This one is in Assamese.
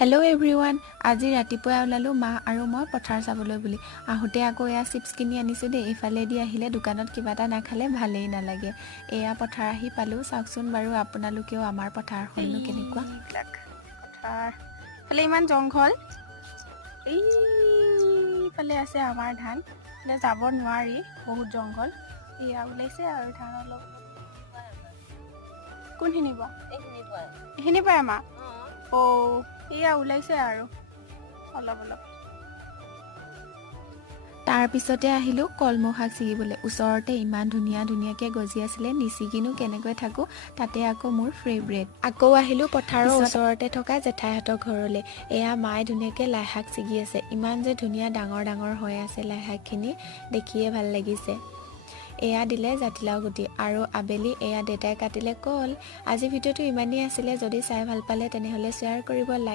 হেল্ল' এভৰিৱান, আজি ৰাতিপুৱাই ওলালোঁ মা আৰু মই পথাৰ চাবলৈ বুলি। আহোঁতে আকৌ এয়া চিপছ কিনি আনিছোঁ দেই। এইফালেদি আহিলে দোকানত কিবা এটা নাখালে ভালেই নালাগে। এয়া পথাৰ আহি পালোঁ। চাওকচোন বাৰু আপোনালোকেও আমাৰ পথাৰখননো কেনেকুৱা। পথাৰ ফালে ইমান জংঘল, এইফালে আছে আমাৰ ধান, ফালে যাব নোৱাৰি, বহুত জংঘল। এয়া ওলাইছে আৰু ধান অলপ। কোনখিনি পৰা? এইখিনি পায় মা? এয়া ওলাইছে আৰু অলপ অলপ। তাৰপিছতে আহিলোঁ কলমৌ শাক ছিগিবলৈ। ওচৰতে ইমান ধুনীয়াকৈ গজি আছিলে, নিছিগিনো কেনেকৈ থাকোঁ, তাতে আকৌ মোৰ ফেভৰেট। আকৌ আহিলোঁ পথাৰৰ ওচৰতে থকা জেঠাইহঁতৰ ঘৰলৈ। এয়া মায়ে ধুনীয়াকৈ লাই শাক ছিগি আছে। ইমান যে ধুনীয়া ডাঙৰ ডাঙৰ হৈ আছে লাই শাকখিনি, দেখিয়ে ভাল লাগিছে। এয়া দিলে জাতিলাও গুটি আৰু আবেলি এয়া দেউতাই কাটিলে কল। আজি ভিডিঅ'টো ইমানেই আছিলে। যদি চাই ভাল পালে তেনেহ'লে শ্বেয়াৰ কৰিব, লাইক